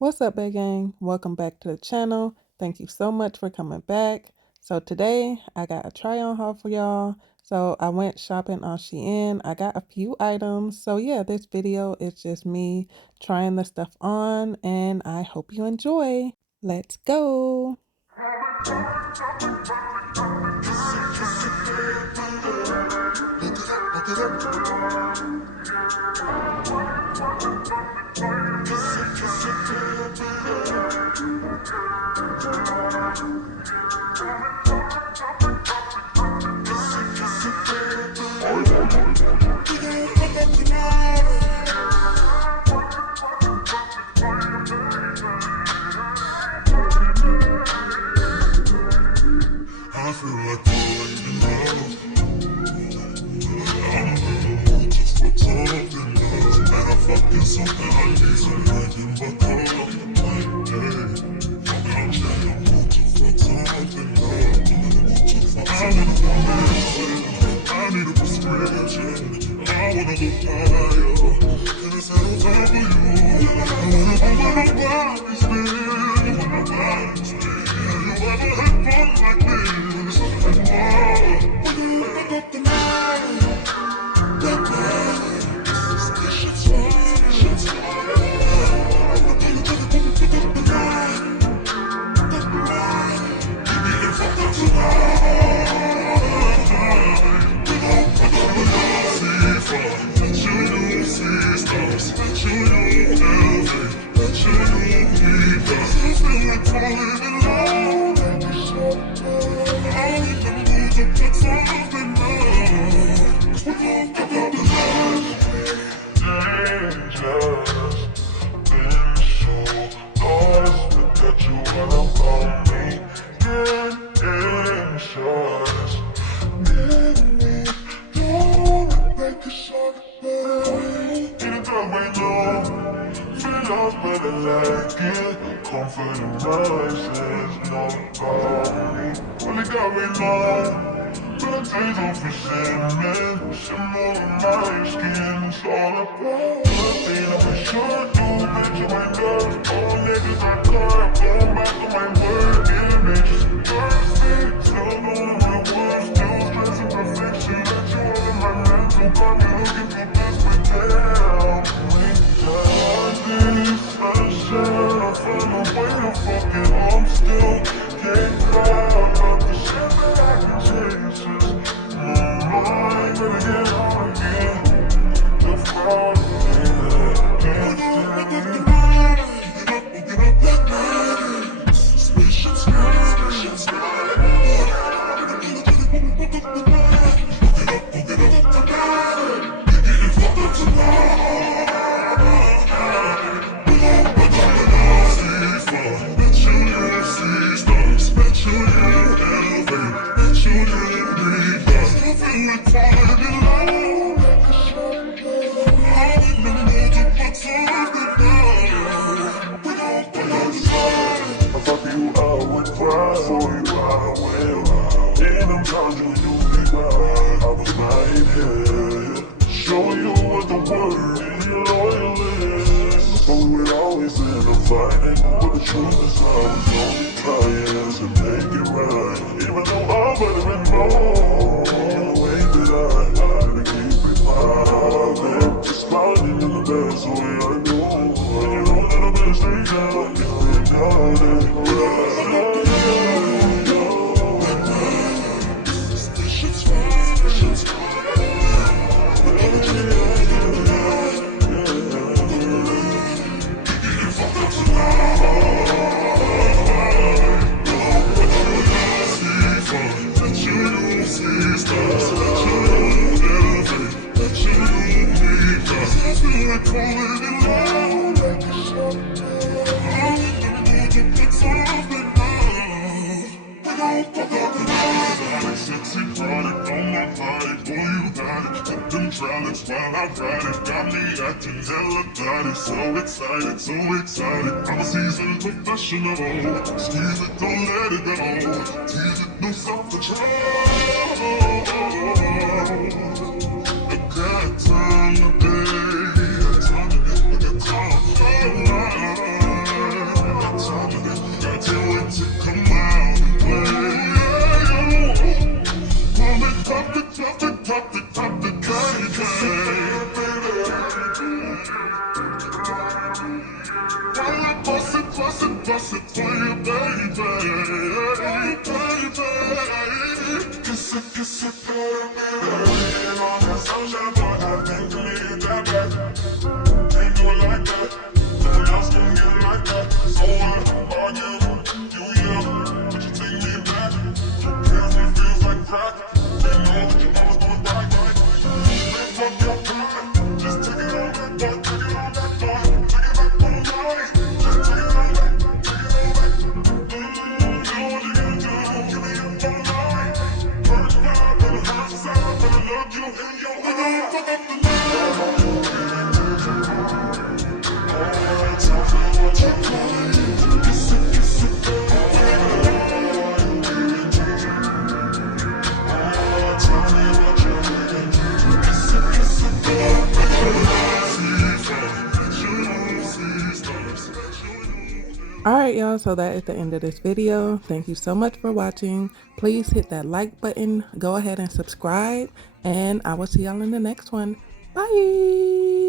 What's up, Big Gang? Welcome back to the channel. Thank you so much for coming back. So today I got a try on haul for y'all. So I went shopping on SHEIN. I got a few items. So yeah, this video is just me trying the stuff on and I hope you enjoy. Let's go. I feel like falling I'm in the mood just for talking love. Man, I'm fucking something I need some nothing but love. I'm in the mood to for talking love. I need a medicine, I need a prescription. I wanna go higher. Can I settle down for you? I wanna go my body's been, my body's been. Have you ever had fun like this? Wake up the night, that night, suspicious fire. Comfort and rises, no problem. Only got me long, but days of resentment. Shimmer in my skin, it's all about nothing. I'm sure you, bitch, you ain't love. All niggas are caught, going back on my word, image. Perfect, still going where it was, still stressing perfection. Got you all in my mental, got me looking for desperate down. I found a way to fuck it, I'm still getting proud of the shit that I can chase. It's my mind, gonna get on again. The fraud show you what the word is, you're loyalist. But we were always in a fight, and but the truth is I was only trying to make it right. Even though I would have been wrong, the way that I had to keep it private. Just sliding in the best way I know. And you know that I've been straight down, you got it. While I ride it, got me acting hella dirty. So excited, so excited. I'm a seasoned professional. Squeeze it, don't let it go. Tease it, no self-control. I got time today. I got time to get what I call. Bust it, bust it, bust it for you, baby. Kiss it, baby. Working on that sunshine, boy, I think you need that back. Can't do it like that. No one else can get it like that. So what? Argue, you yeah, but you take me back. Kills me, feels like crack. You know that you always do it right, right. Fuck your pride. Just take it on that boy, take it on that boy. Take it back on night. Just take it on that, take it on back. Know what you gonna do? Give me up all night. First vibe in the house side, but I love you in your heart. Fuck up the Alright, y'all, so that is the end of this video. Thank you so much for watching. Please hit that like button, go ahead and subscribe, and I will see y'all in the next one. Bye!